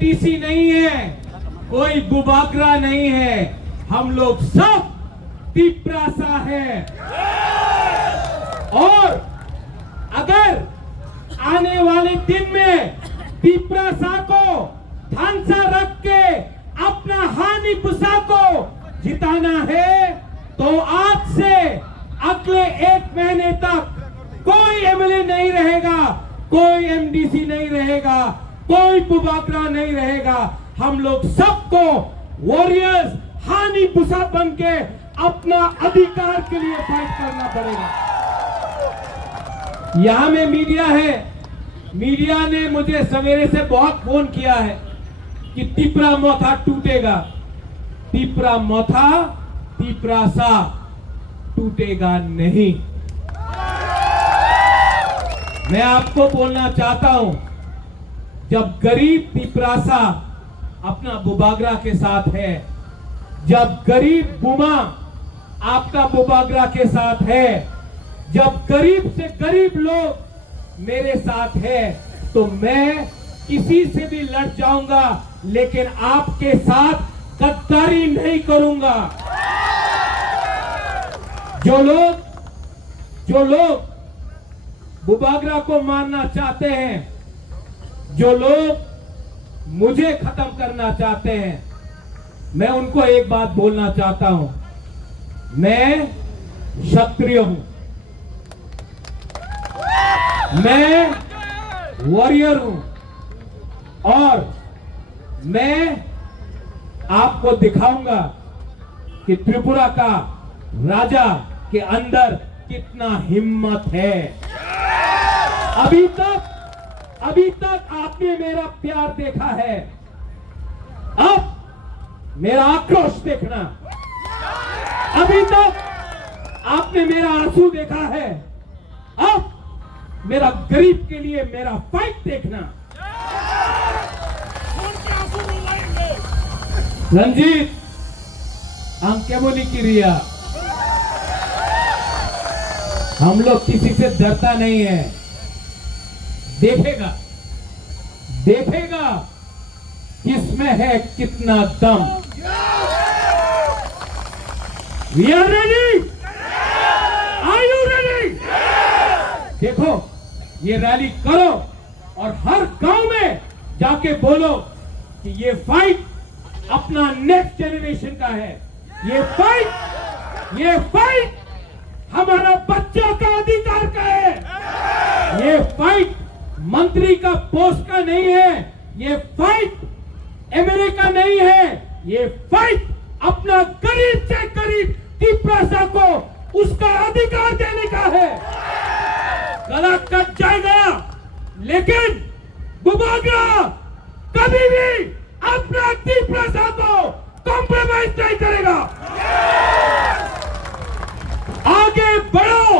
MDC नहीं है, कोई बुबागरा नहीं है, हम लोग सब तिपरासा है। और अगर आने वाले दिन में तिपरासा को धांसा रख के अपना हानिपुसा को जिताना है तो आज से अगले 1 महीने तक कोई एमएलए नहीं रहेगा, कोई एमडीसी नहीं रहेगा, कोई बुबागरा नहीं रहेगा। हम लोग सबको वॉरियर्स हानिपुसा बन के अपना अधिकार के लिए फाइट करना पड़ेगा। यहां में मीडिया है, मीडिया ने मुझे सवेरे से बहुत फोन किया है कि तिपरा मोथा टूटेगा। तिपरा मोथा तिपरासा टूटेगा नहीं। मैं आपको बोलना चाहता हूं, जब गरीब तिपरासा अपना बुबागरा के साथ है, जब गरीब बुमा आपका बुबागरा के साथ है, जब गरीब से गरीब लोग मेरे साथ है, तो मैं किसी से भी लड़ जाऊंगा, लेकिन आपके साथ गद्दारी नहीं करूंगा। जो लोग बुबागरा को मारना चाहते हैं, जो लोग मुझे खत्म करना चाहते हैं, मैं उनको एक बात बोलना चाहता हूं, मैं क्षत्रिय हूं, मैं वॉरियर हूं और मैं आपको दिखाऊंगा कि त्रिपुरा का राजा के अंदर कितना हिम्मत है। अभी तक आपने मेरा प्यार देखा है, अब मेरा आक्रोश देखना। अभी तक आपने मेरा आंसू देखा है, अब मेरा गरीब के लिए मेरा फाइट देखना। रंजीत अंकेमोली की रिया, हम लोग किसी से डरता नहीं है। देखेगा किसमें है कितना दम। We are ready? Are you ready? देखो, ये रैली करो और हर गांव में जाके बोलो कि ये फाइट अपना नेक्स्ट जनरेशन का है। ये फाइट हमारा बच्चों का अधिकार का है। ये फाइट मंत्री का पोस्ट का नहीं है, ये फाइट एमएलए का नहीं है, ये फाइट अपना गरीब से गरीब तिपरासा को उसका अधिकार देने का है। गला कट जाएगा, लेकिन बुबागरा कभी भी अपना तिपरासा को कॉम्प्रोमाइज नहीं करेगा। आगे बढ़ो।